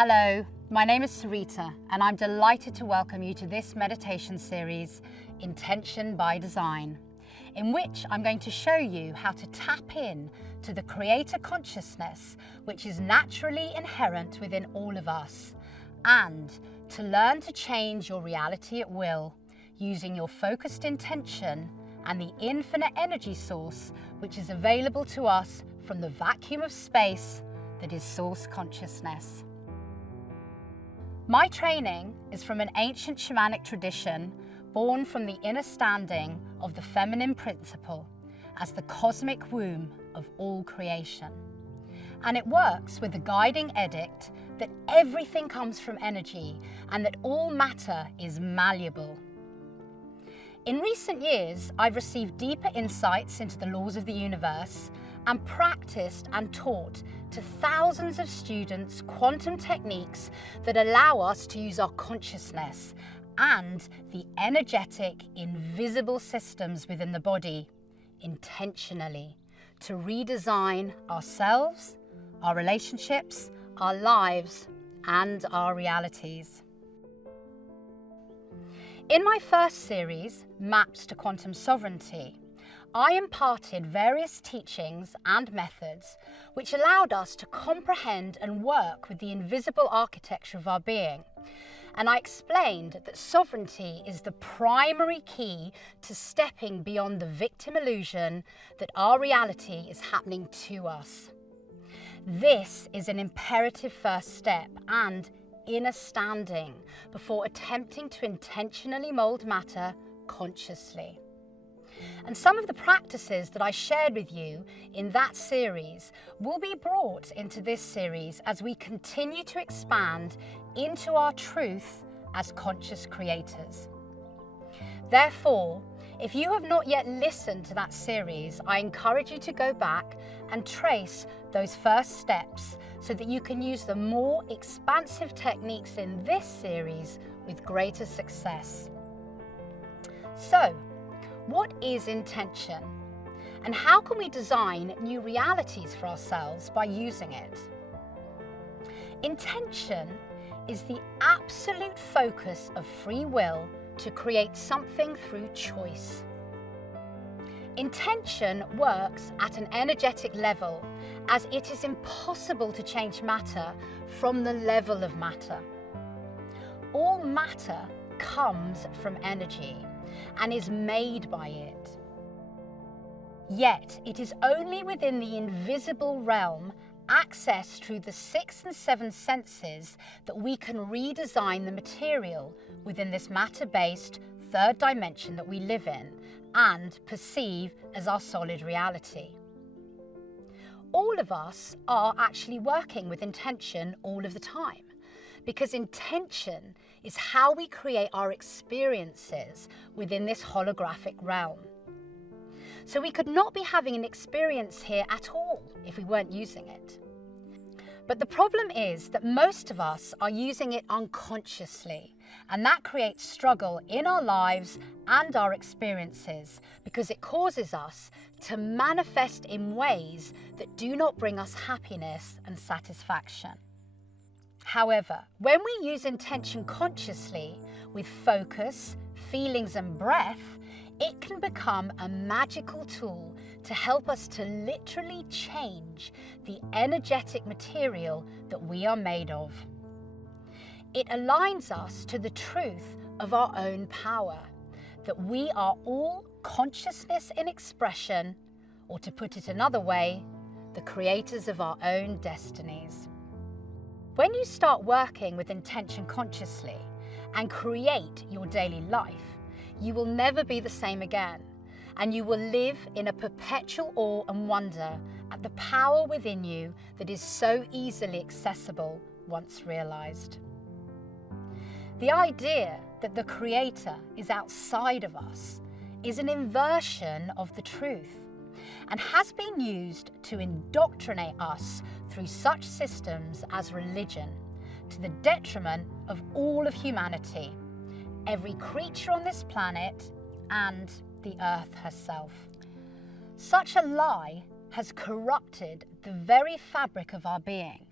Hello, my name is Sarita and I'm delighted to welcome you to this meditation series, Intention by Design, in which I'm going to show you how to tap in to the creator consciousness which is naturally inherent within all of us, and to learn to change your reality at will using your focused intention and the infinite energy source which is available to us from the vacuum of space that is source consciousness. My training is from an ancient shamanic tradition born from the inner standing of the feminine principle as the cosmic womb of all creation. And it works with the guiding edict that everything comes from energy and that all matter is malleable. In recent years, I've received deeper insights into the laws of the universe and practiced and taught to thousands of students quantum techniques that allow us to use our consciousness and the energetic, invisible systems within the body intentionally to redesign ourselves, our relationships, our lives, and our realities. In my first series, Maps to Quantum Sovereignty, I imparted various teachings and methods which allowed us to comprehend and work with the invisible architecture of our being. And I explained that sovereignty is the primary key to stepping beyond the victim illusion that our reality is happening to us. This is an imperative first step and inner standing before attempting to intentionally mold matter consciously. And some of the practices that I shared with you in that series will be brought into this series as we continue to expand into our truth as conscious creators. Therefore, if you have not yet listened to that series, I encourage you to go back and trace those first steps so that you can use the more expansive techniques in this series with greater success. So, what is intention? And how can we design new realities for ourselves by using it? Intention is the absolute focus of free will to create something through choice. Intention works at an energetic level as it is impossible to change matter from the level of matter. All matter comes from energy and is made by it. Yet it is only within the invisible realm, accessed through the 6 and 7 senses, that we can redesign the material within this matter-based third dimension that we live in and perceive as our solid reality. All of us are actually working with intention all of the time, because intention is how we create our experiences within this holographic realm. So we could not be having an experience here at all if we weren't using it. But the problem is that most of us are using it unconsciously, and that creates struggle in our lives and our experiences because it causes us to manifest in ways that do not bring us happiness and satisfaction. However, when we use intention consciously with focus, feelings and breath, it can become a magical tool to help us to literally change the energetic material that we are made of. It aligns us to the truth of our own power, that we are all consciousness in expression, or to put it another way, the creators of our own destinies. When you start working with intention consciously and create your daily life, you will never be the same again, and you will live in a perpetual awe and wonder at the power within you that is so easily accessible once realized. The idea that the Creator is outside of us is an inversion of the truth and has been used to indoctrinate us through such systems as religion, to the detriment of all of humanity, every creature on this planet, and the earth herself. Such a lie has corrupted the very fabric of our being,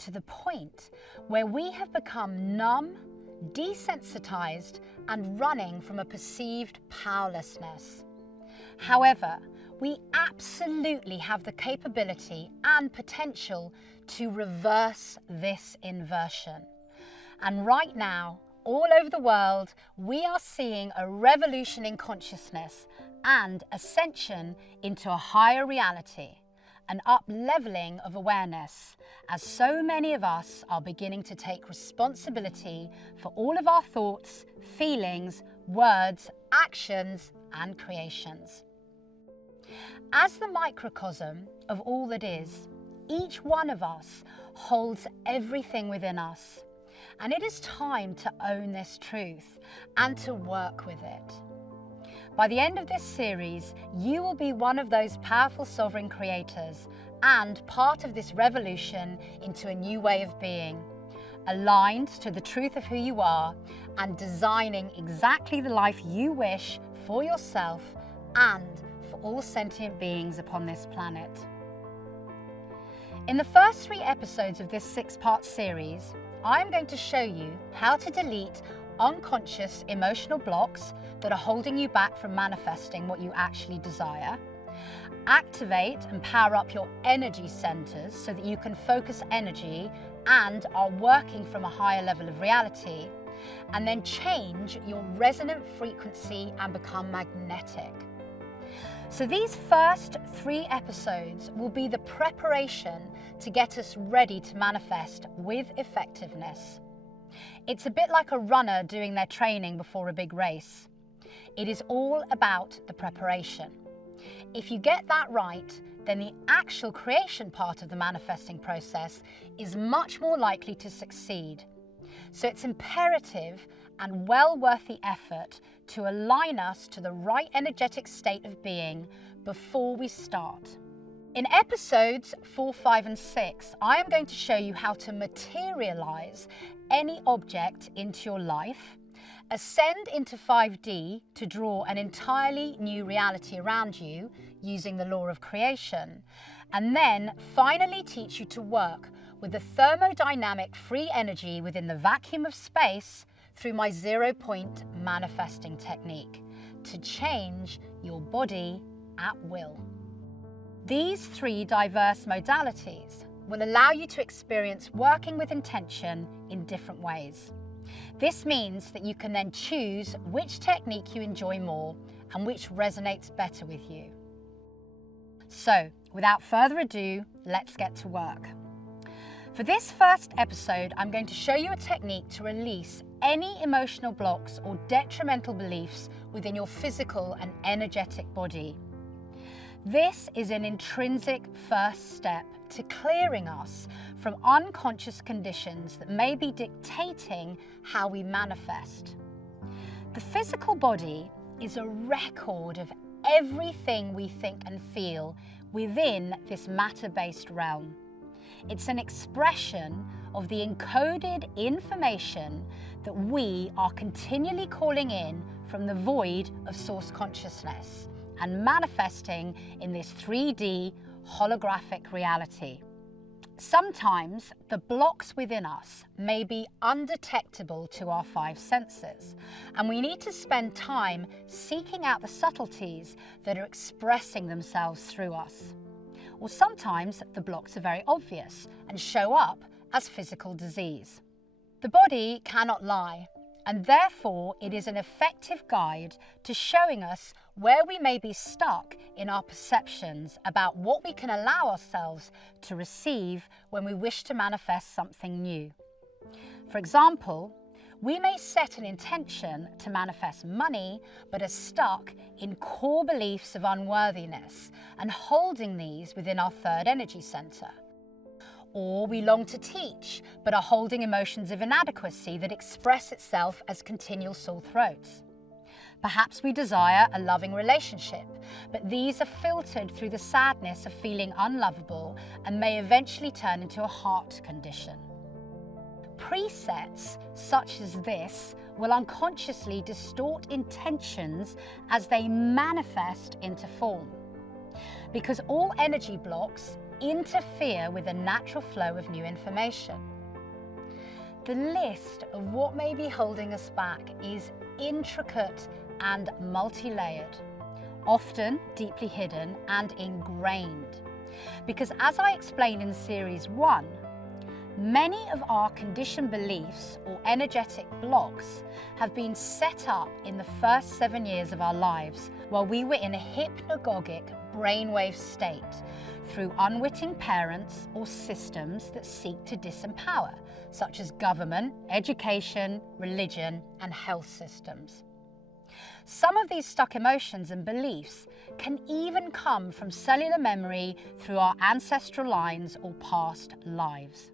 to the point where we have become numb, desensitized, and running from a perceived powerlessness. However, we absolutely have the capability and potential to reverse this inversion. And right now, all over the world, we are seeing a revolution in consciousness and ascension into a higher reality, an up-leveling of awareness, as so many of us are beginning to take responsibility for all of our thoughts, feelings, words, actions, and creations. As the microcosm of all that is, each one of us holds everything within us. And it is time to own this truth and to work with it. By the end of this series, you will be one of those powerful sovereign creators and part of this revolution into a new way of being, aligned to the truth of who you are and designing exactly the life you wish for yourself and for all sentient beings upon this planet. In the first 3 episodes of this 6-part series, I am going to show you how to delete unconscious emotional blocks that are holding you back from manifesting what you actually desire, activate and power up your energy centers so that you can focus energy and are working from a higher level of reality, and then change your resonant frequency and become magnetic. So these first 3 episodes will be the preparation to get us ready to manifest with effectiveness. It's a bit like a runner doing their training before a big race. It is all about the preparation. If you get that right, then the actual creation part of the manifesting process is much more likely to succeed. So it's imperative and well worth the effort to align us to the right energetic state of being before we start. In episodes 4, 5, and 6, I am going to show you how to materialize any object into your life, ascend into 5D to draw an entirely new reality around you using the law of creation, and then finally teach you to work with the thermodynamic free energy within the vacuum of space through my 0-point manifesting technique to change your body at will. These 3 diverse modalities will allow you to experience working with intention in different ways. This means that you can then choose which technique you enjoy more and which resonates better with you. So, without further ado, let's get to work. For this first episode, I'm going to show you a technique to release any emotional blocks or detrimental beliefs within your physical and energetic body. This is an intrinsic first step to clearing us from unconscious conditions that may be dictating how we manifest. The physical body is a record of everything we think and feel within this matter-based realm. It's an expression of the encoded information that we are continually calling in from the void of source consciousness and manifesting in this 3D holographic reality. Sometimes the blocks within us may be undetectable to our 5 senses, and we need to spend time seeking out the subtleties that are expressing themselves through us. Or sometimes the blocks are very obvious and show up as physical disease. The body cannot lie, and therefore it is an effective guide to showing us where we may be stuck in our perceptions about what we can allow ourselves to receive when we wish to manifest something new. For example, we may set an intention to manifest money, but are stuck in core beliefs of unworthiness and holding these within our 3rd energy center. Or we long to teach, but are holding emotions of inadequacy that express itself as continual sore throats. Perhaps we desire a loving relationship, but these are filtered through the sadness of feeling unlovable and may eventually turn into a heart condition. Presets such as this will unconsciously distort intentions as they manifest into form. Because all energy blocks, interfere with the natural flow of new information. The list of what may be holding us back is intricate and multi-layered, often deeply hidden and ingrained. Because as I explained in Series 1, many of our conditioned beliefs or energetic blocks have been set up in the first 7 years of our lives while we were in a hypnagogic brainwave state through unwitting parents or systems that seek to disempower, such as government, education, religion, and health systems. Some of these stuck emotions and beliefs can even come from cellular memory through our ancestral lines or past lives.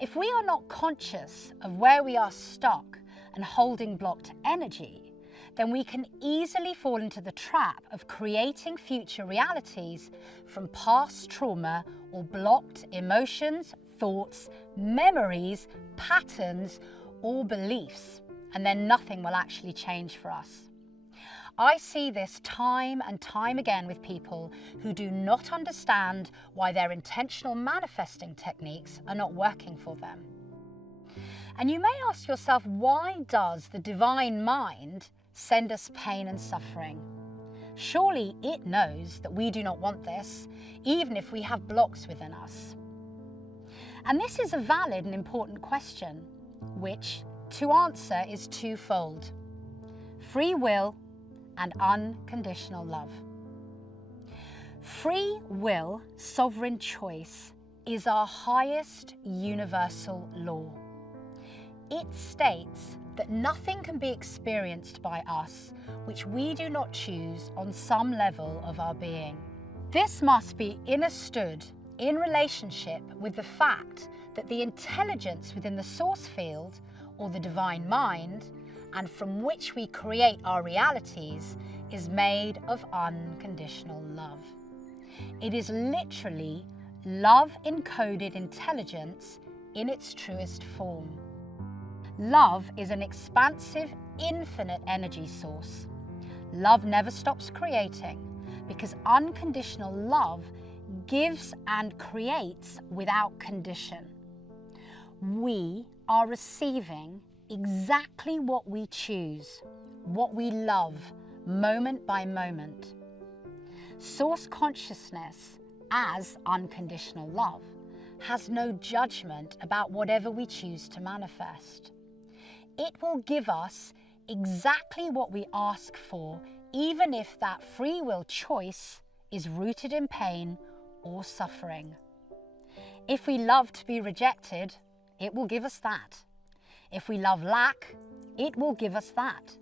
If we are not conscious of where we are stuck and holding blocked energy, then we can easily fall into the trap of creating future realities from past trauma or blocked emotions, thoughts, memories, patterns, or beliefs, and then nothing will actually change for us. I see this time and time again with people who do not understand why their intentional manifesting techniques are not working for them. And you may ask yourself, why does the divine mind send us pain and suffering? Surely it knows that we do not want this, even if we have blocks within us. And this is a valid and important question, which to answer is twofold: free will and unconditional love. Free will, sovereign choice, is our highest universal law. It states that nothing can be experienced by us which we do not choose on some level of our being. This must be understood in relationship with the fact that the intelligence within the source field, or the divine mind, and from which we create our realities, is made of unconditional love. It is literally love encoded intelligence in its truest form. Love is an expansive, infinite energy source. Love never stops creating, because unconditional love gives and creates without condition. We are receiving exactly what we choose, what we love, moment by moment. Source consciousness, as unconditional love, has no judgment about whatever we choose to manifest. It will give us exactly what we ask for, even if that free will choice is rooted in pain or suffering. If we love to be rejected, it will give us that. If we love lack, it will give us that.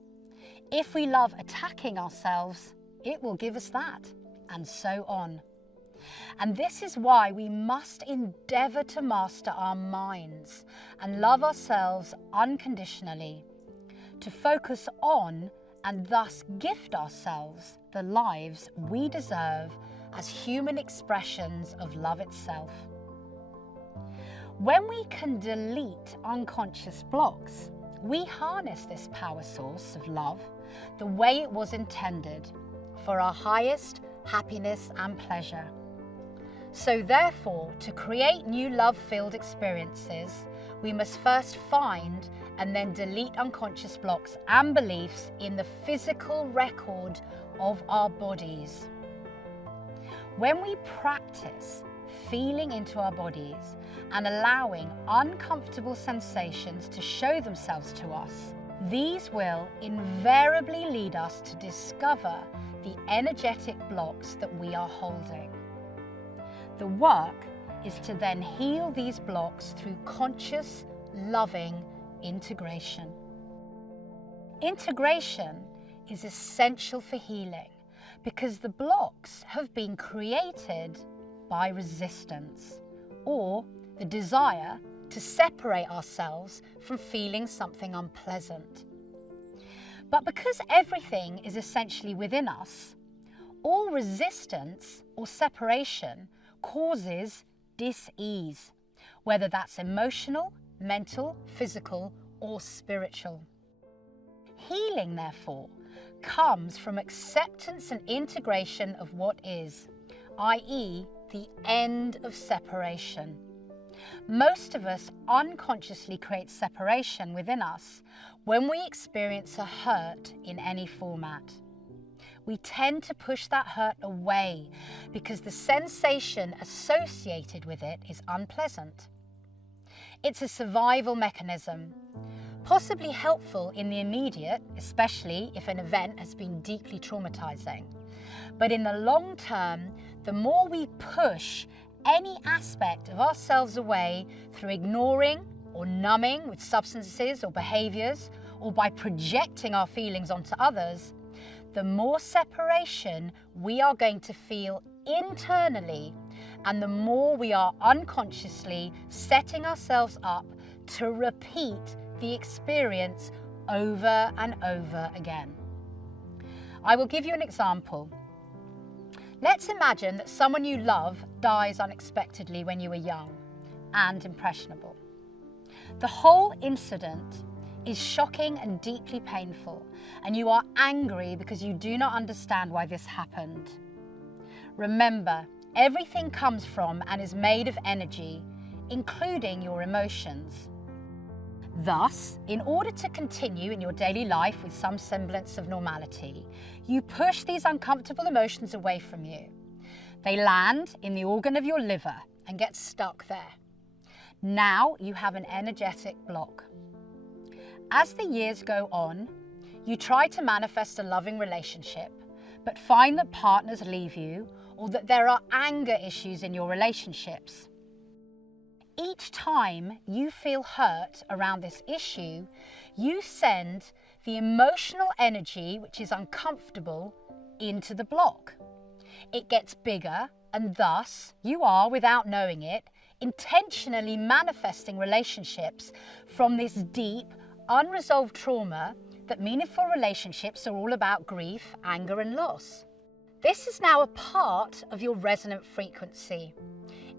If we love attacking ourselves, it will give us that, and so on. And this is why we must endeavour to master our minds and love ourselves unconditionally, to focus on and thus gift ourselves the lives we deserve as human expressions of love itself. When we can delete unconscious blocks, we harness this power source of love the way it was intended, for our highest happiness and pleasure. So therefore, to create new love-filled experiences, we must first find and then delete unconscious blocks and beliefs in the physical record of our bodies. When we practice feeling into our bodies and allowing uncomfortable sensations to show themselves to us, these will invariably lead us to discover the energetic blocks that we are holding. The work is to then heal these blocks through conscious, loving integration. Integration is essential for healing because the blocks have been created by resistance, or the desire to separate ourselves from feeling something unpleasant. But because everything is essentially within us, all resistance or separation causes dis-ease, whether that's emotional, mental, physical, or spiritual. Healing, therefore, comes from acceptance and integration of what is, i.e., the end of separation. Most of us unconsciously create separation within us when we experience a hurt in any format. We tend to push that hurt away because the sensation associated with it is unpleasant. It's a survival mechanism, possibly helpful in the immediate, especially if an event has been deeply traumatizing. But in the long term, the more we push any aspect of ourselves away through ignoring or numbing with substances or behaviors, or by projecting our feelings onto others, the more separation we are going to feel internally, and the more we are unconsciously setting ourselves up to repeat the experience over and over again. I will give you an example. Let's imagine that someone you love dies unexpectedly when you were young and impressionable. The whole incident is shocking and deeply painful, and you are angry because you do not understand why this happened. Remember, everything comes from and is made of energy, including your emotions. Thus, in order to continue in your daily life with some semblance of normality, you push these uncomfortable emotions away from you. They land in the organ of your liver and get stuck there. Now you have an energetic block. As the years go on, you try to manifest a loving relationship, but find that partners leave you or that there are anger issues in your relationships. Each time you feel hurt around this issue, you send the emotional energy, which is uncomfortable, into the block. It gets bigger, and thus you are, without knowing it, intentionally manifesting relationships from this deep, unresolved trauma that meaningful relationships are all about grief, anger, and loss. This is now a part of your resonant frequency.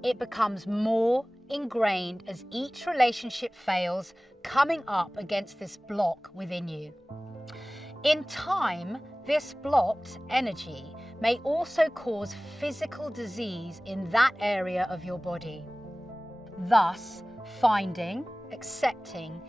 It becomes more ingrained as each relationship fails, coming up against this block within you. In time, this blocked energy may also cause physical disease in that area of your body. Thus, finding, accepting,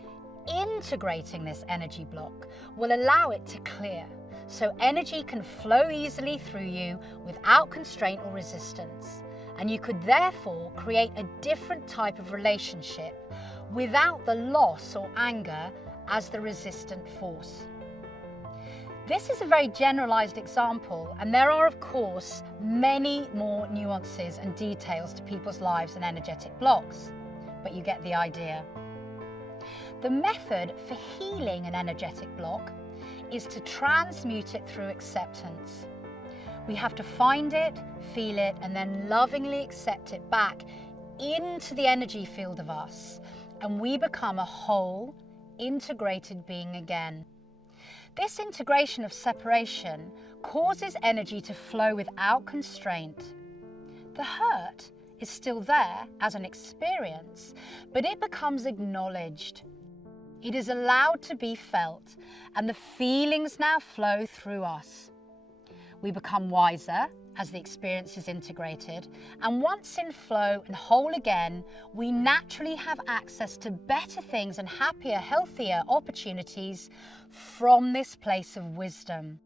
integrating this energy block will allow it to clear, so energy can flow easily through you without constraint or resistance. And you could therefore create a different type of relationship without the loss or anger as the resistant force. This is a very generalized example, and there are, of course, many more nuances and details to people's lives and energetic blocks, but you get the idea. The method for healing an energetic block is to transmute it through acceptance. We have to find it, feel it, and then lovingly accept it back into the energy field of us, and we become a whole, integrated being again. This integration of separation causes energy to flow without constraint. The hurt is still there as an experience, but it becomes acknowledged. It is allowed to be felt, and the feelings now flow through us. We become wiser as the experience is integrated, and once in flow and whole again, we naturally have access to better things and happier, healthier opportunities from this place of wisdom.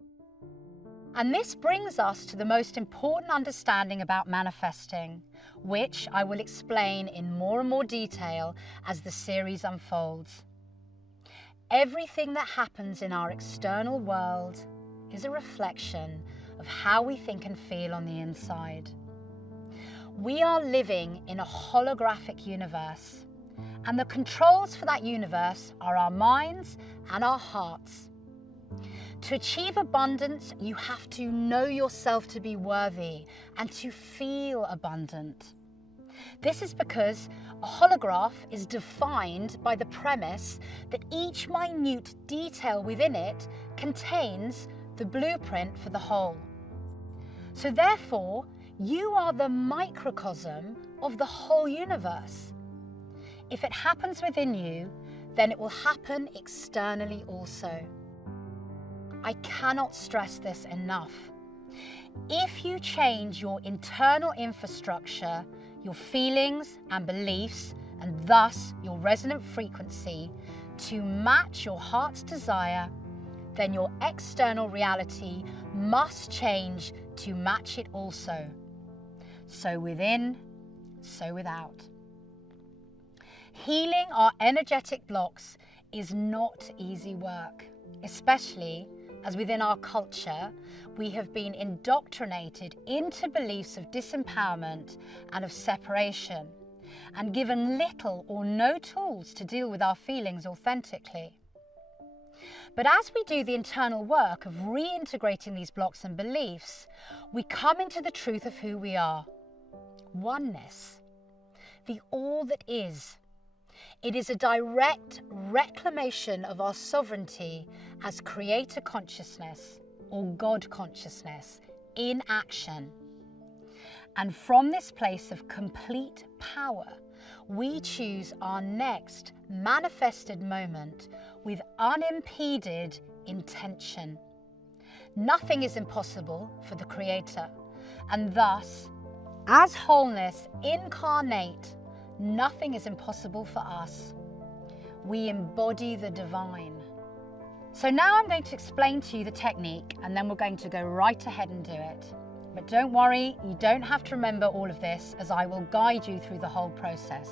And this brings us to the most important understanding about manifesting, which I will explain in more and more detail as the series unfolds. Everything that happens in our external world is a reflection of how we think and feel on the inside. We are living in a holographic universe, and the controls for that universe are our minds and our hearts. To achieve abundance, you have to know yourself to be worthy and to feel abundant. This is because a holograph is defined by the premise that each minute detail within it contains the blueprint for the whole. So therefore, you are the microcosm of the whole universe. If it happens within you, then it will happen externally also. I cannot stress this enough. If you change your internal infrastructure, your feelings and beliefs, and thus your resonant frequency, to match your heart's desire, then your external reality must change to match it also. So within, so without. Healing our energetic blocks is not easy work, especially as within our culture, we have been indoctrinated into beliefs of disempowerment and of separation, and given little or no tools to deal with our feelings authentically. But as we do the internal work of reintegrating these blocks and beliefs, we come into the truth of who we are. Oneness. The all that is. It is a direct reclamation of our sovereignty as creator consciousness or God consciousness in action. And from this place of complete power, we choose our next manifested moment with unimpeded intention. Nothing is impossible for the Creator, and thus, as wholeness incarnate, nothing is impossible for us. We embody the divine. So now I'm going to explain to you the technique, and then we're going to go right ahead and do it. But don't worry, you don't have to remember all of this, as I will guide you through the whole process.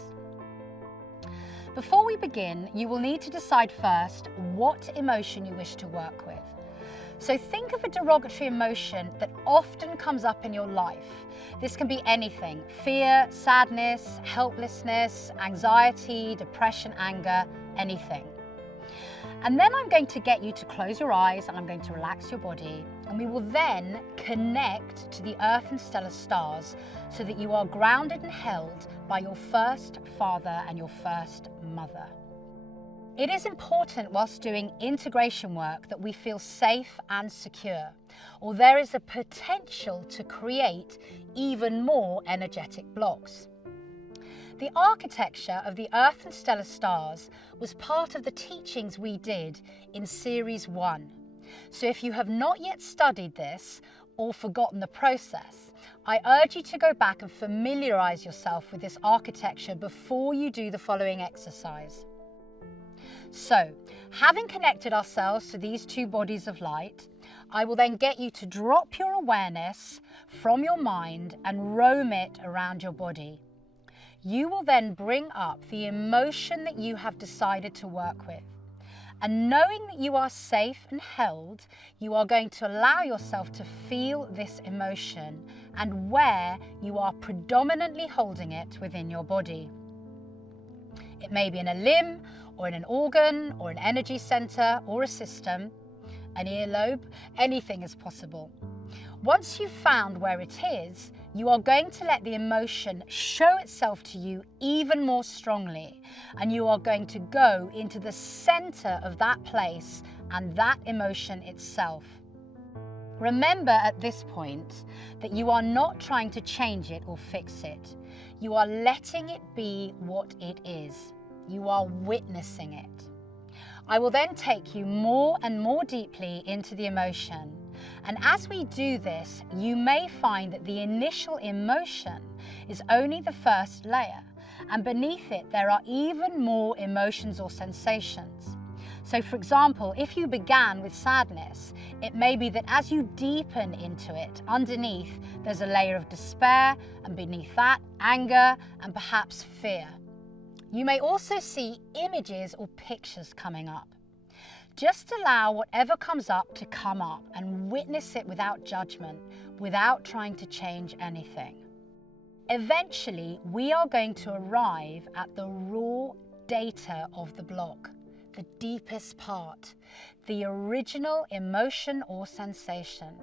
Before we begin, you will need to decide first what emotion you wish to work with. So think of a derogatory emotion that often comes up in your life. This can be anything: fear, sadness, helplessness, anxiety, depression, anger, anything. And then I'm going to get you to close your eyes, and I'm going to relax your body, and we will then connect to the earth and stellar stars so that you are grounded and held by your first father and your first mother. It is important whilst doing integration work that we feel safe and secure, or there is a potential to create even more energetic blocks. The architecture of the earth and stellar stars was part of the teachings we did in series 1. So if you have not yet studied this or forgotten the process, I urge you to go back and familiarize yourself with this architecture before you do the following exercise. So, having connected ourselves to these two bodies of light, I will then get you to drop your awareness from your mind and roam it around your body. You will then bring up the emotion that you have decided to work with. And knowing that you are safe and held, you are going to allow yourself to feel this emotion and where you are predominantly holding it within your body. It may be in a limb, or in an organ, or an energy center, or a system, an earlobe. Anything is possible. Once you've found where it is, you are going to let the emotion show itself to you even more strongly, and you are going to go into the center of that place and that emotion itself. Remember at this point that you are not trying to change it or fix it. You are letting it be what it is. You are witnessing it. I will then take you more and more deeply into the emotion. And as we do this, you may find that the initial emotion is only the first layer, and beneath it there are even more emotions or sensations. So for example, if you began with sadness, it may be that as you deepen into it, underneath there's a layer of despair, and beneath that, anger and perhaps fear. You may also see images or pictures coming up. Just allow whatever comes up to come up and witness it without judgment, without trying to change anything. Eventually, we are going to arrive at the raw data of the block, the deepest part, the original emotion or sensation.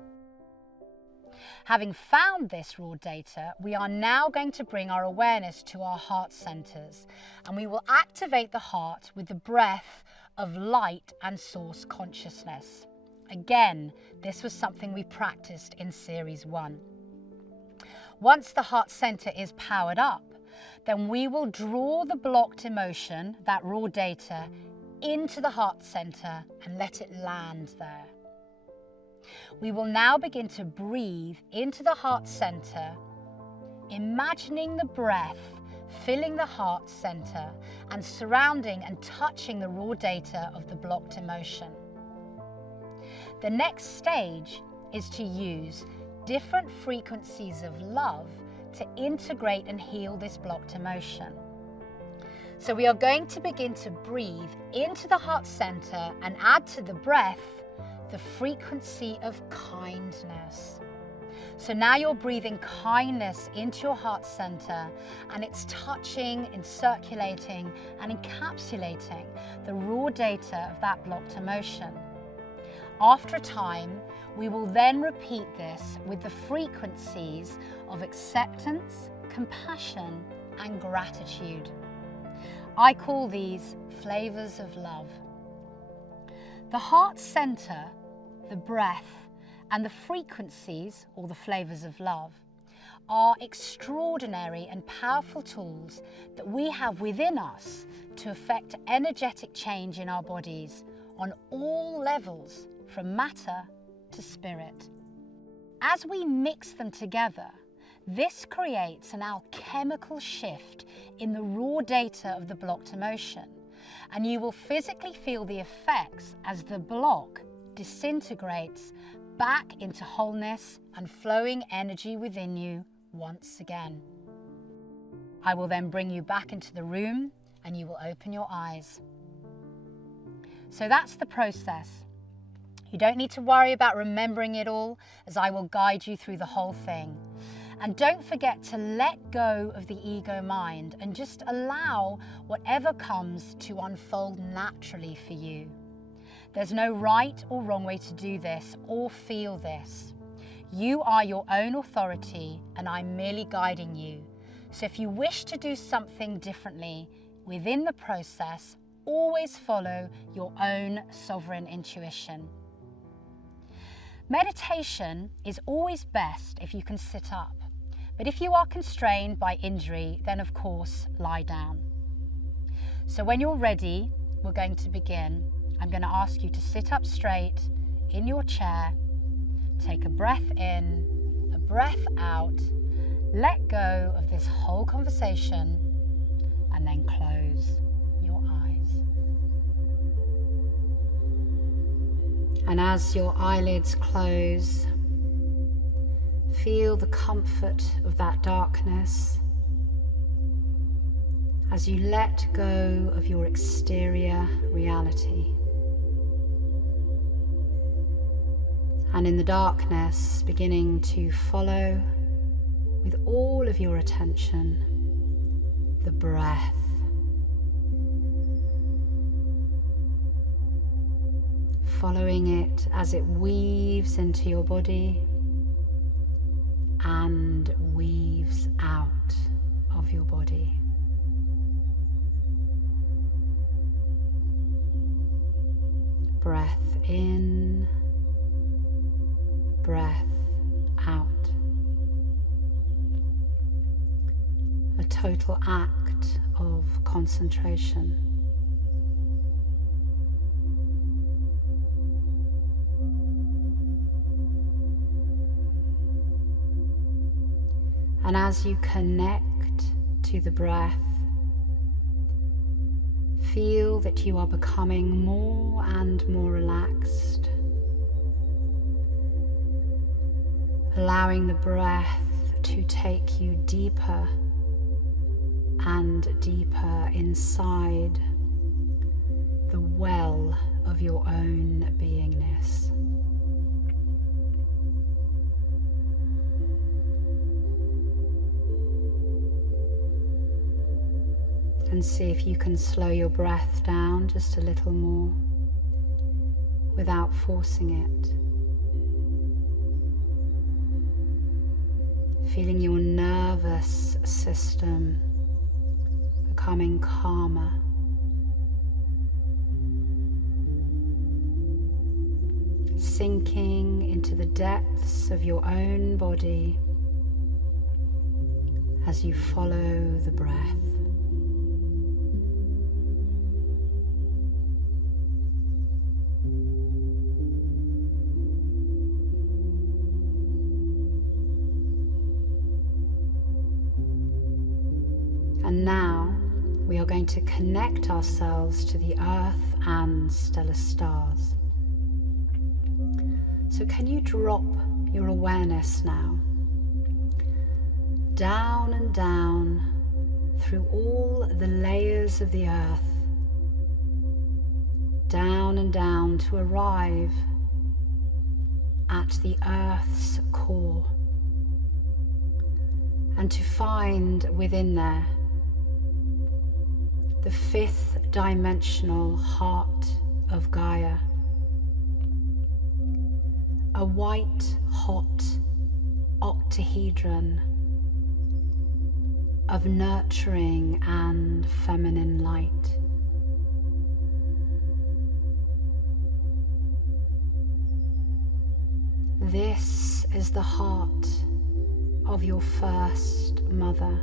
Having found this raw data, we are now going to bring our awareness to our heart centers, and we will activate the heart with the breath of light and source consciousness. Again, this was something we practiced in series 1. Once the heart center is powered up, then we will draw the blocked emotion, that raw data, into the heart center and let it land there. We will now begin to breathe into the heart center, imagining the breath filling the heart center and surrounding and touching the raw data of the blocked emotion. The next stage is to use different frequencies of love to integrate and heal this blocked emotion. So we are going to begin to breathe into the heart center and add to the breath the frequency of kindness. So now you're breathing kindness into your heart center, and it's touching and circulating and encapsulating the raw data of that blocked emotion. After a time, we will then repeat this with the frequencies of acceptance, compassion, and gratitude. I call these flavors of love. The heart center, the breath, and the frequencies, or the flavors of love, are extraordinary and powerful tools that we have within us to affect energetic change in our bodies on all levels, from matter to spirit. As we mix them together, this creates an alchemical shift in the raw data of the blocked emotion, and you will physically feel the effects as the block disintegrates back into wholeness and flowing energy within you once again. I will then bring you back into the room and you will open your eyes. So that's the process. You don't need to worry about remembering it all, as I will guide you through the whole thing. And don't forget to let go of the ego mind and just allow whatever comes to unfold naturally for you. There's no right or wrong way to do this or feel this. You are your own authority and I'm merely guiding you. So if you wish to do something differently within the process, always follow your own sovereign intuition. Meditation is always best if you can sit up. But if you are constrained by injury, then of course lie down. So when you're ready, we're going to begin. I'm going to ask you to sit up straight in your chair, take a breath in, a breath out, let go of this whole conversation, and then close your eyes. And as your eyelids close, feel the comfort of that darkness as you let go of your exterior reality. And in the darkness, beginning to follow with all of your attention the breath. Following it as it weaves into your body and weaves out of your body. Breath in, breath out. A total act of concentration. And as you connect to the breath, feel that you are becoming more and more relaxed, allowing the breath to take you deeper and deeper inside the well of your own beingness. And see if you can slow your breath down just a little more without forcing it. Feeling your nervous system becoming calmer. Sinking into the depths of your own body as you follow the breath. now we are going to connect ourselves to the Earth and stellar stars. So can you drop your awareness now down and down through all the layers of the Earth, down and down to arrive at the Earth's core, and to find within there the fifth dimensional heart of Gaia, a white hot octahedron of nurturing and feminine light. This is the heart of your first mother.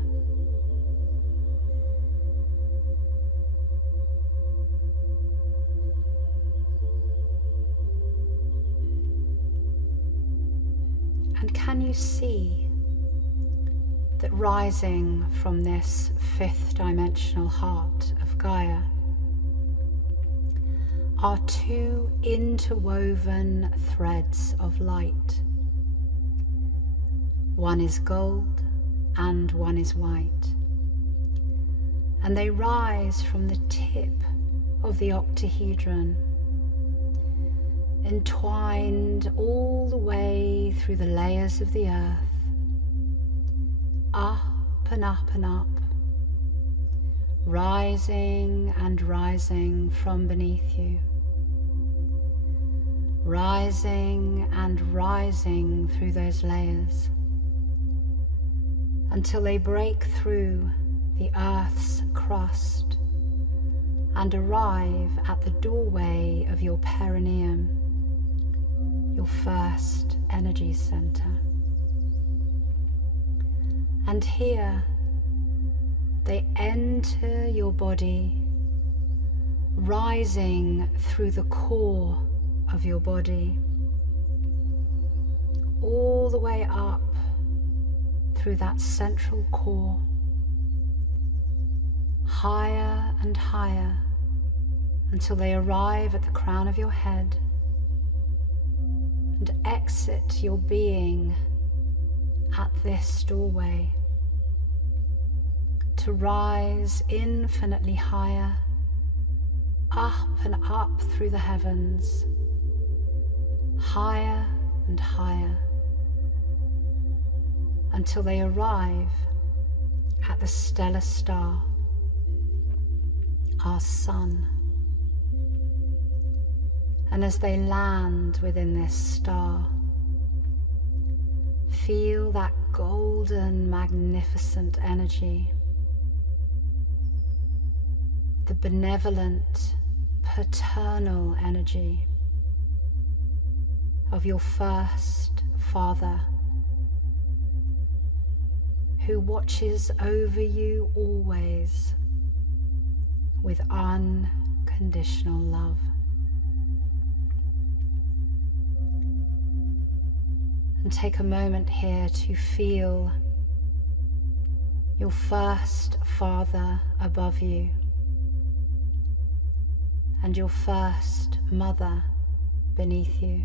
And can you see that rising from this fifth dimensional heart of Gaia are two interwoven threads of light? One is gold and one is white, and they rise from the tip of the octahedron, entwined all the way through the layers of the Earth, up and up and up, rising and rising from beneath you, rising and rising through those layers until they break through the Earth's crust and arrive at the doorway of your perineum, your first energy center. And here they enter your body, rising through the core of your body, all the way up through that central core, higher and higher until they arrive at the crown of your head and exit your being at this doorway, to rise infinitely higher, up and up through the heavens, higher and higher, until they arrive at the stellar star, our sun. And as they land within this star, feel that golden, magnificent energy, the benevolent, paternal energy of your first father, who watches over you always with unconditional love. And take a moment here to feel your first father above you and your first mother beneath you,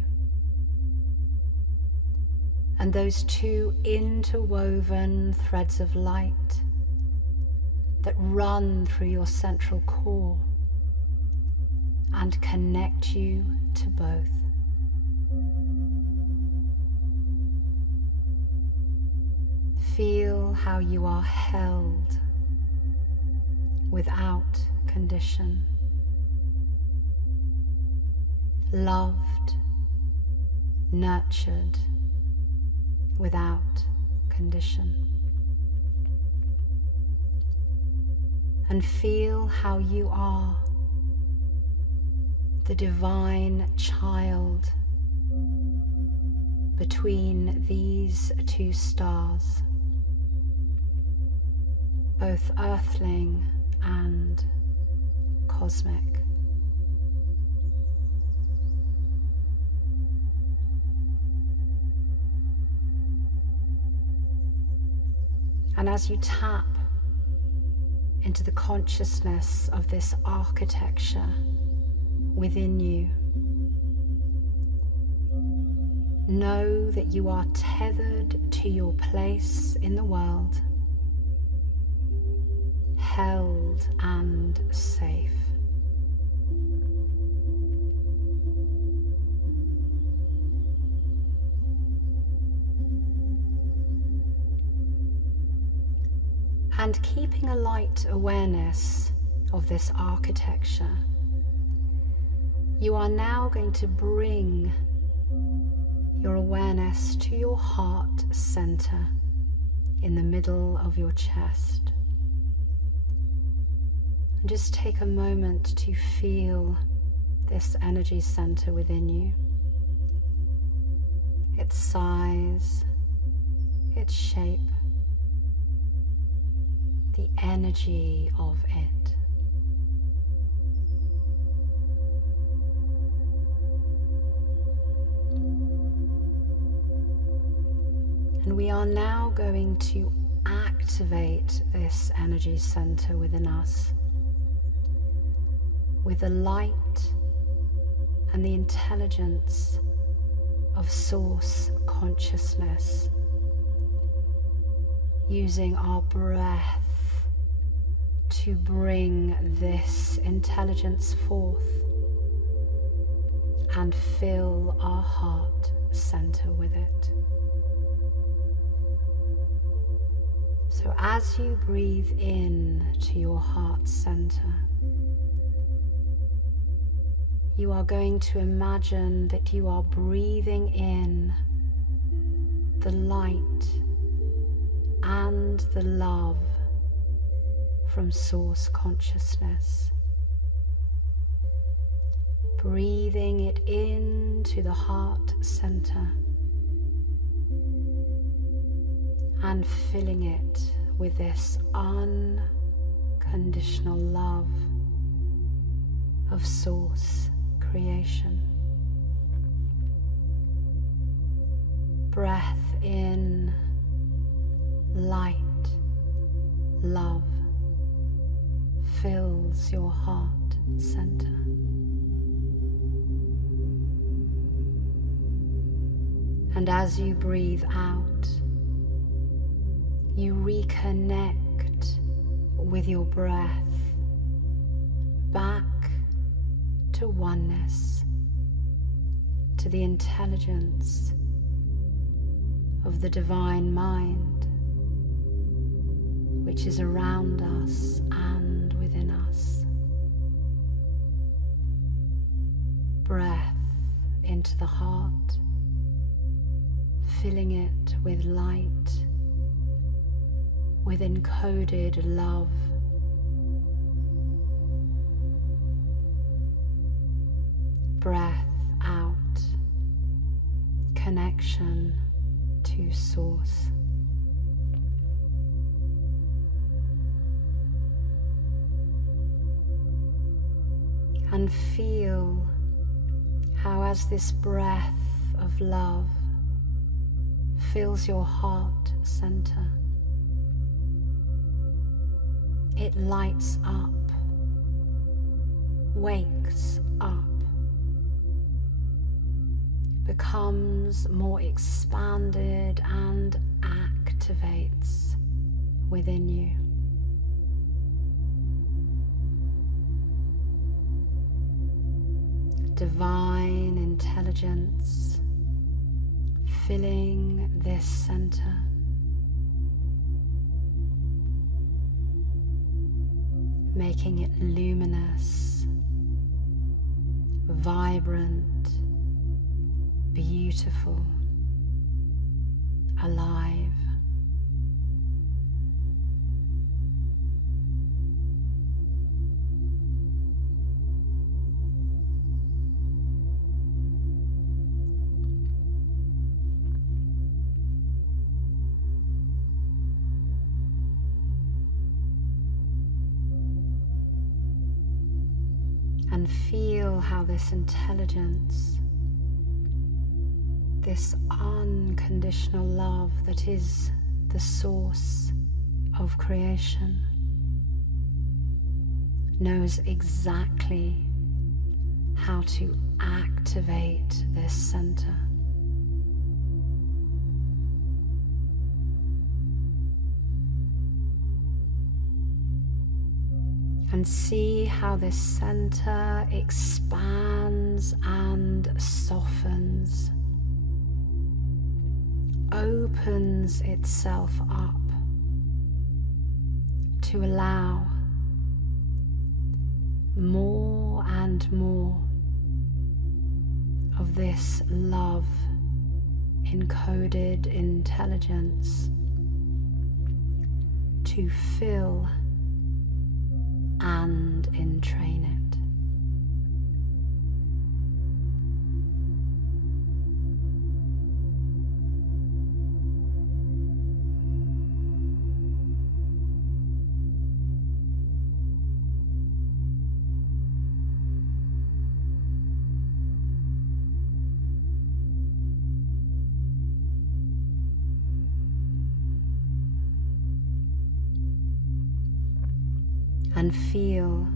and those two interwoven threads of light that run through your central core and connect you to both. Feel how you are held without condition, loved, nurtured without condition. And feel how you are the divine child between these two stars, both earthling and cosmic. And as you tap into the consciousness of this architecture within you. Know that you are tethered to your place in the world, held and safe. And keeping a light awareness of this architecture, you are now going to bring your awareness to your heart center in the middle of your chest. And just take a moment to feel this energy center within you, its size, its shape, the energy of it. And we are now going to activate this energy center within us with the light and the intelligence of source consciousness, using our breath to bring this intelligence forth and fill our heart center with it. So as you breathe in to your heart center, you are going to imagine that you are breathing in the light and the love from source consciousness. Breathing it into the heart center and filling it with this unconditional love of source creation. Breath in, light, love fills your heart center. And as you breathe out, you reconnect with your breath back to oneness, to the intelligence of the divine mind, which is around us and within us. Breath into the heart, filling it with light, with encoded love. Breath out, connection to source. And feel how, as this breath of love fills your heart center, it lights up, wakes up, becomes more expanded and activates within you. Divine intelligence filling this center, making it luminous, vibrant, beautiful, alive. And feel how this intelligence, this unconditional love that is the source of creation, knows exactly how to activate this center. And see how this center expands and softens, opens itself up to allow more and more of this love encoded intelligence to fill and entrain it. And feel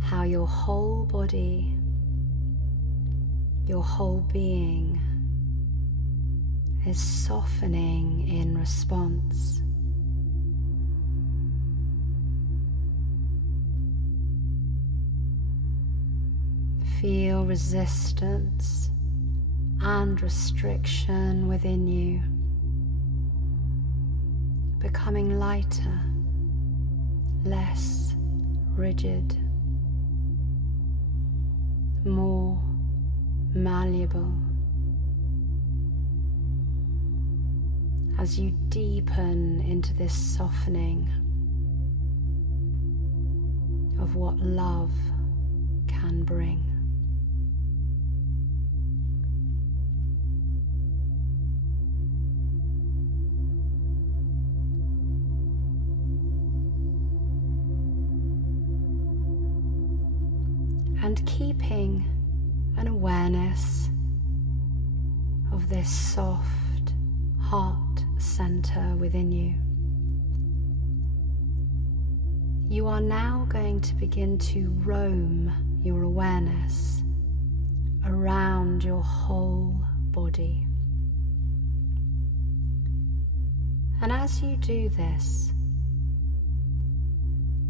how your whole body, your whole being is softening in response. Feel resistance and restriction within you becoming lighter, less rigid, more malleable as you deepen into this softening of what love can bring. And keeping an awareness of this soft heart center within you, you are now going to begin to roam your awareness around your whole body. And as you do this,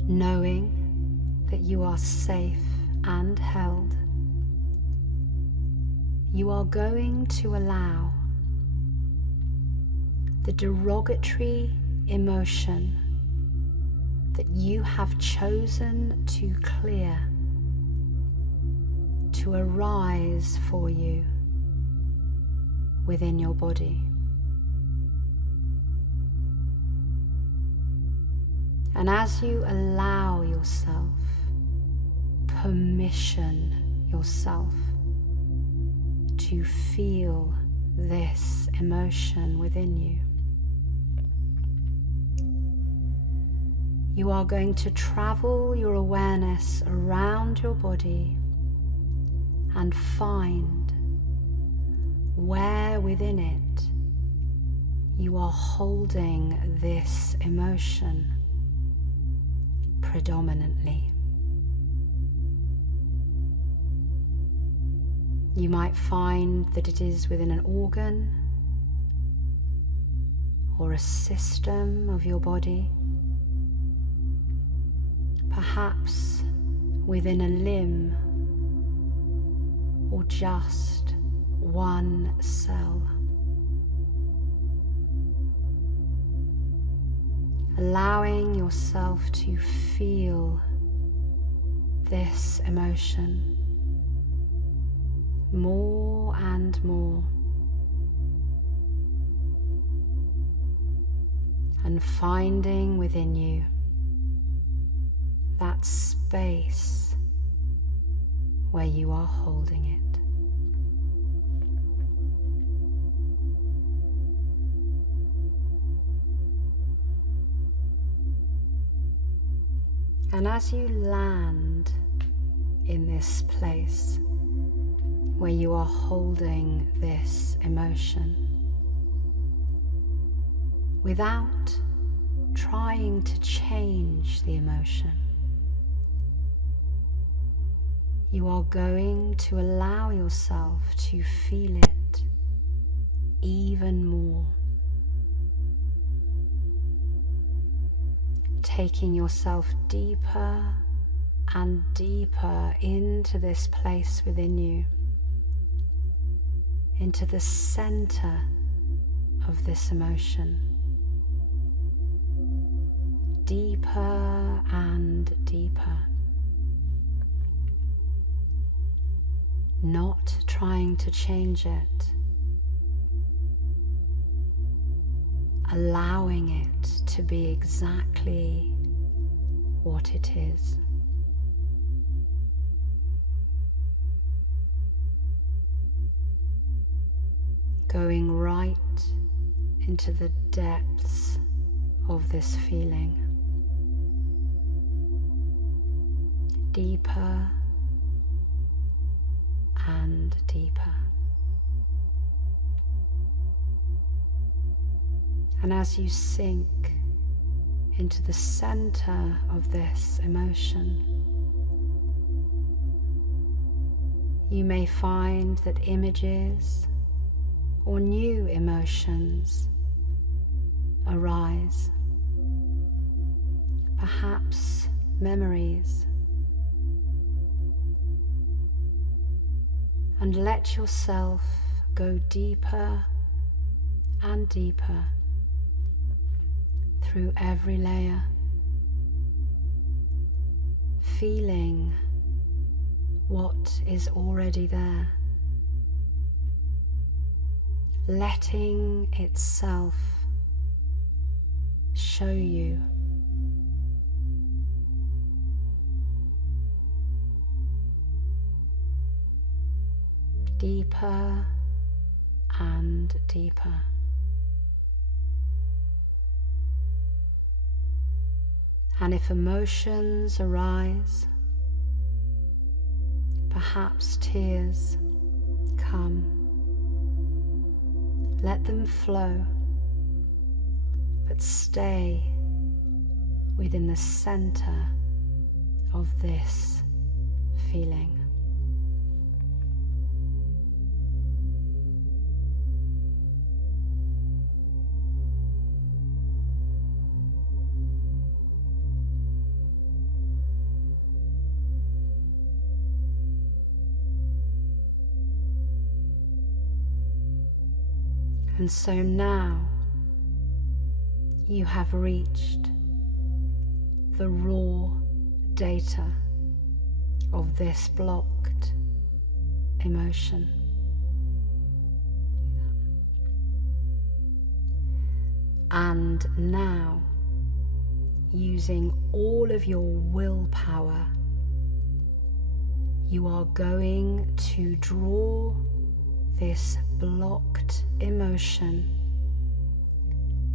knowing that you are safe and held, you are going to allow the derogatory emotion that you have chosen to clear to arise for you within your body. And as you allow yourself, permission yourself to feel this emotion within you, you are going to travel your awareness around your body and find where within it you are holding this emotion predominantly. You might find that it is within an organ or a system of your body, perhaps within a limb or just one cell. Allowing yourself to feel this emotion more and more, and finding within you that space where you are holding it. And as you land in this place where you are holding this emotion, without trying to change the emotion you are going to allow yourself to feel it even more. Taking yourself deeper and deeper into this place within you, into the center of this emotion. Deeper and deeper. Not trying to change it. Allowing it to be exactly what it is. Going right into the depths of this feeling. Deeper and deeper. And as you sink into the center of this emotion, you may find that images or new emotions arise, perhaps memories, and let yourself go deeper and deeper through every layer, feeling what is already there, letting itself show you. Deeper and deeper. And if emotions arise, perhaps tears come, let them flow, but stay within the center of this feeling. And so now you have reached the raw data of this blocked emotion. And now, using all of your willpower, you are going to draw this blocked emotion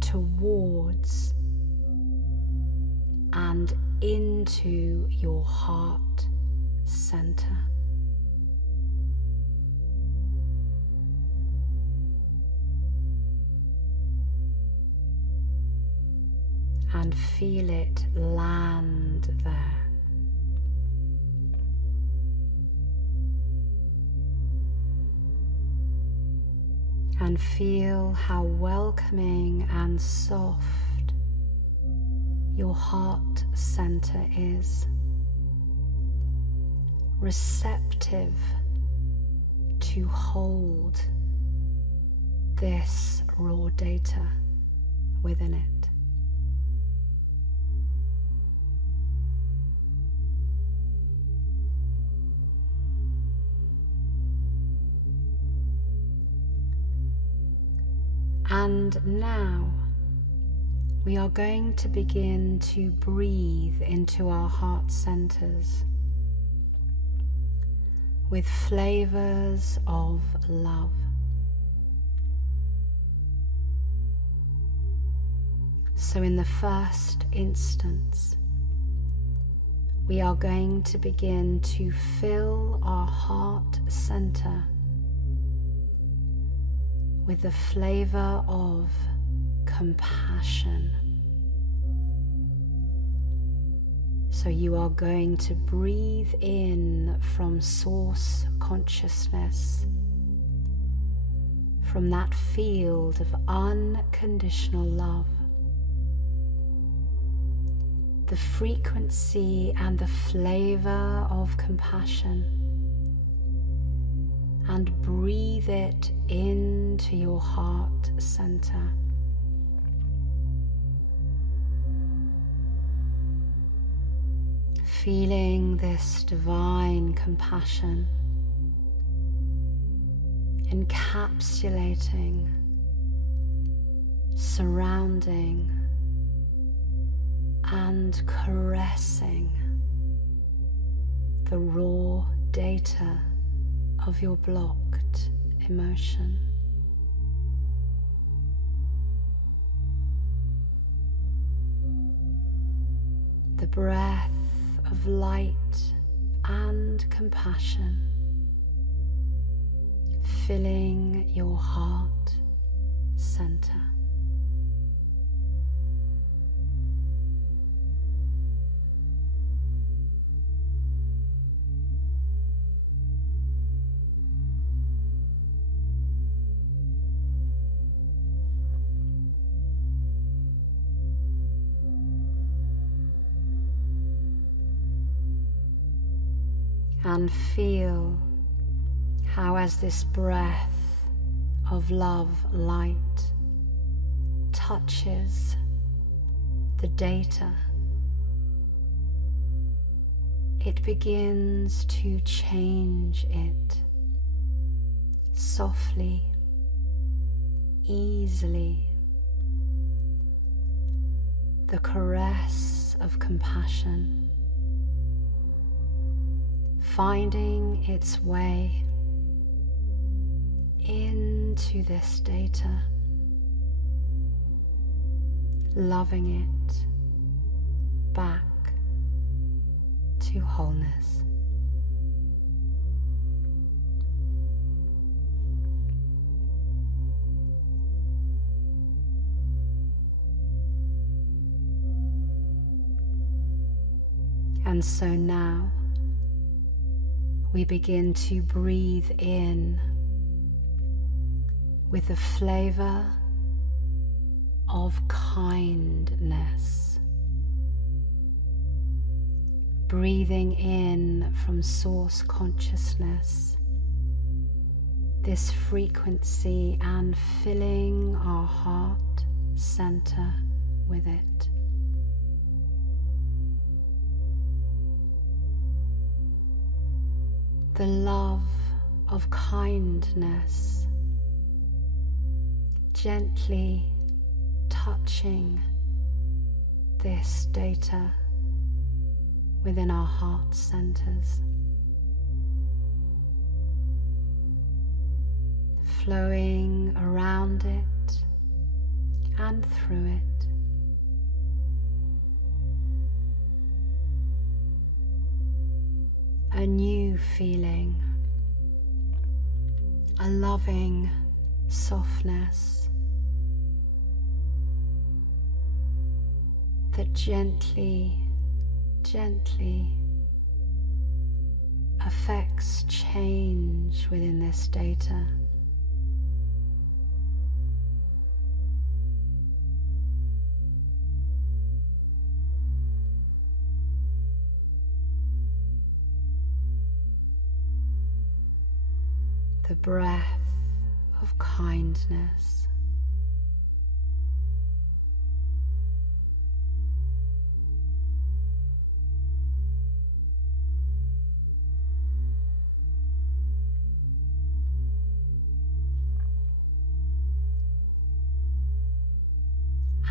towards and into your heart center. And feel it land there. And feel how welcoming and soft your heart center is, receptive to hold this raw data within it. And now we are going to begin to breathe into our heart centers with flavors of love. So in the first instance, we are going to begin to fill our heart center with the flavor of compassion. So you are going to breathe in from source consciousness, from that field of unconditional love, the frequency and the flavor of compassion, and breathe it into your heart center. Feeling this divine compassion encapsulating, surrounding, and caressing the raw data of your blocked emotion. The breath of light and compassion filling your heart center. And feel how, as this breath of love light touches the data, it begins to change it softly, easily. The caress of compassion finding its way into this data, loving it back to wholeness. And so now we begin to breathe in with the flavor of kindness. Breathing in from source consciousness, this frequency, and filling our heart center with it. The love of kindness gently touching this data within our heart centers, flowing around it and through it. A new feeling, a loving softness that gently affects change within this data. The breath of kindness.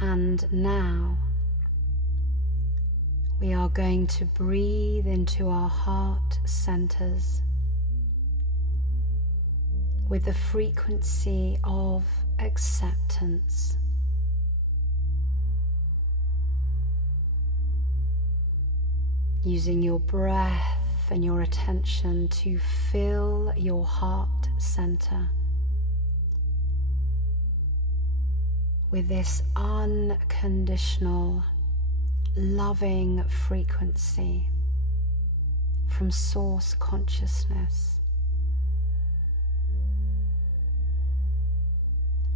And now we are going to breathe into our heart centers with the frequency of acceptance. Using your breath and your attention to fill your heart center with this unconditional loving frequency from source consciousness.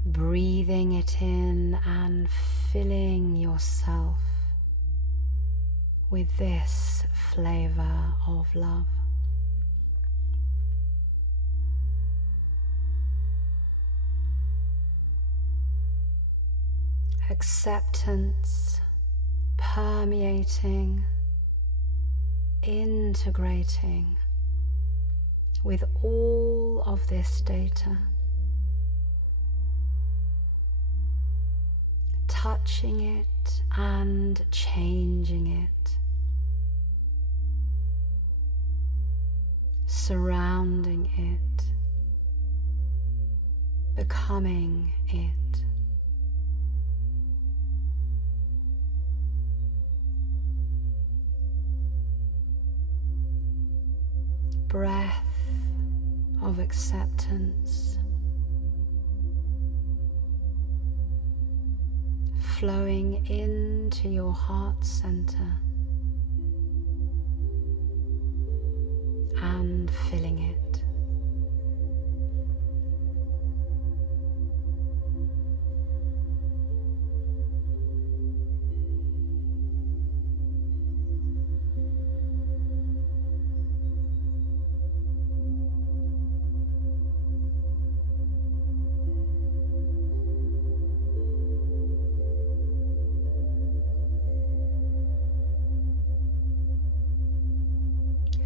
Breathing it in and filling yourself with this flavor of love. Acceptance permeating, integrating with all of this data, touching it and changing it, surrounding it, becoming it. Breath of acceptance flowing into your heart center and filling it.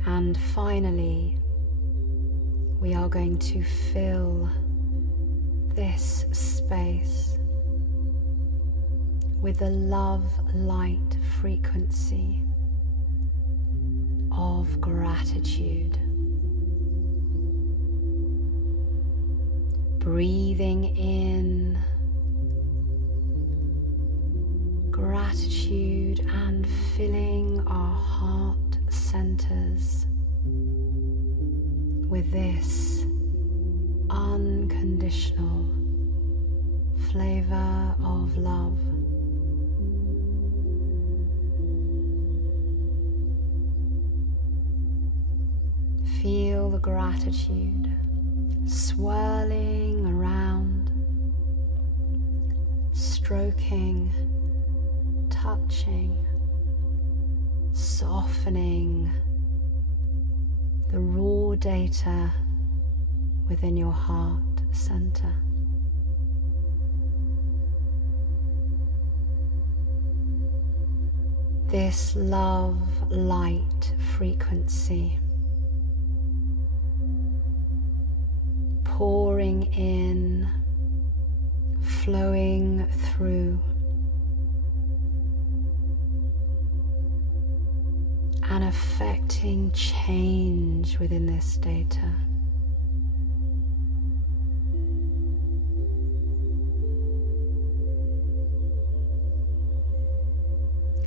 And finally, we are going to fill this space with the love light frequency of gratitude. Breathing in gratitude and filling our heart centers with this unconditional flavor of love. Feel the gratitude swirling around, stroking, touching, softening the raw data within your heart center. This love light frequency pouring in, flowing through, and affecting change within this data.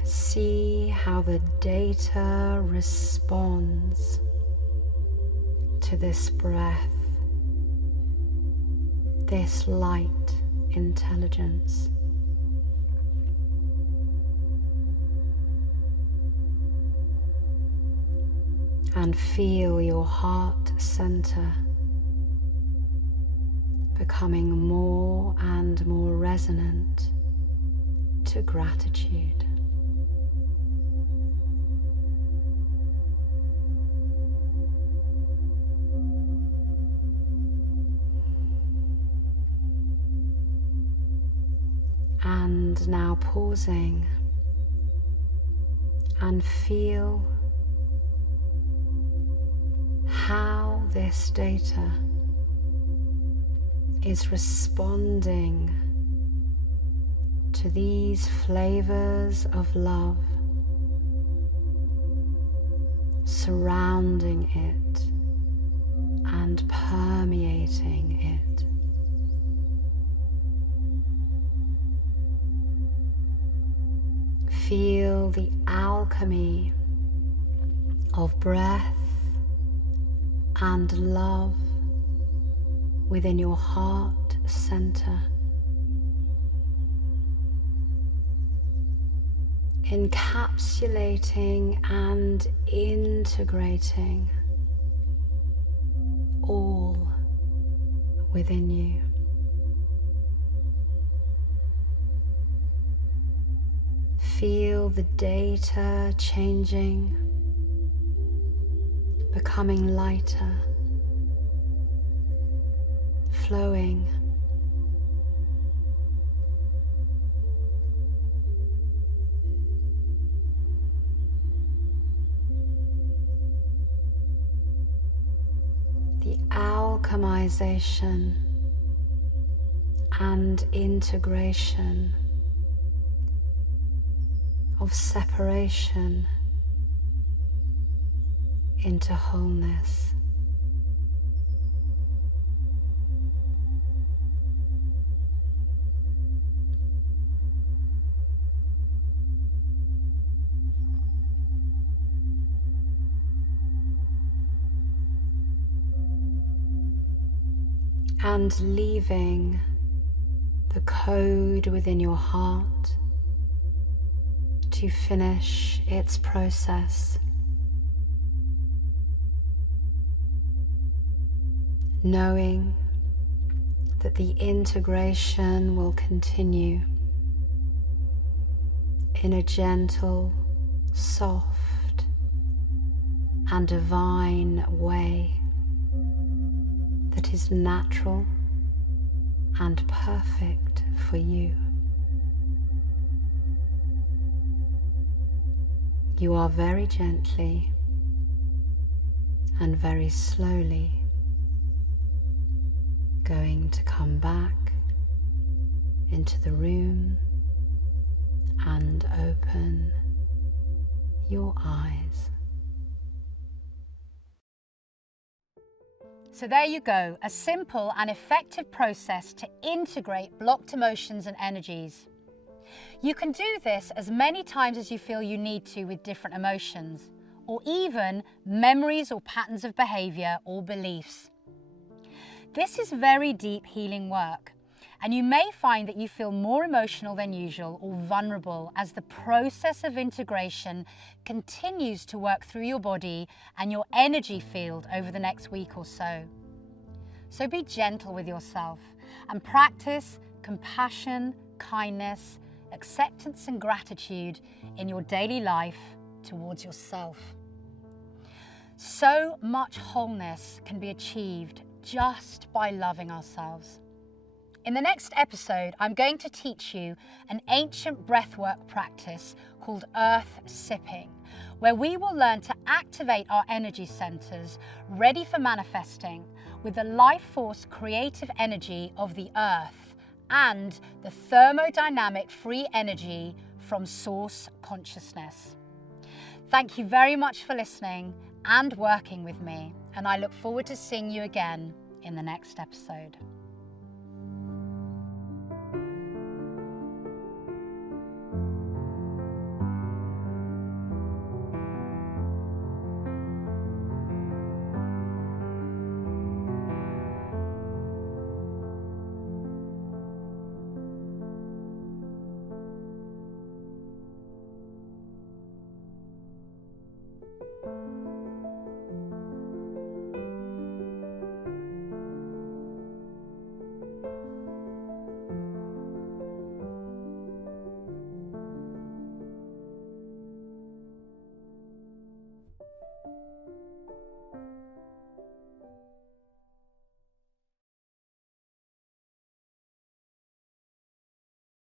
See how the data responds to this breath, this light intelligence. And feel your heart center becoming more and more resonant to gratitude. And now pausing and feel how this data is responding to these flavors of love, surrounding it and permeating it. Feel the alchemy of breath and love within your heart center, encapsulating and integrating all within you. Feel the data changing, becoming lighter, flowing. The alchemization and integration of separation into wholeness. And leaving the code within your heart to finish its process. Knowing that the integration will continue in a gentle, soft, and divine way that is natural and perfect for you. You are very gently and very slowly going to come back into the room and open your eyes. So there you go, a simple and effective process to integrate blocked emotions and energies. You can do this as many times as you feel you need to with different emotions, or even memories or patterns of behaviour or beliefs. This is very deep healing work, and you may find that you feel more emotional than usual or vulnerable as the process of integration continues to work through your body and your energy field over the next week or so. So be gentle with yourself and practice compassion, kindness, acceptance and gratitude in your daily life towards yourself. So much wholeness can be achieved just by loving ourselves. In the next episode, I'm going to teach you an ancient breathwork practice called earth sipping, where we will learn to activate our energy centers ready for manifesting with the life force creative energy of the earth and the thermodynamic free energy from source consciousness. Thank you very much for listening and working with me, and I look forward to seeing you again in the next episode.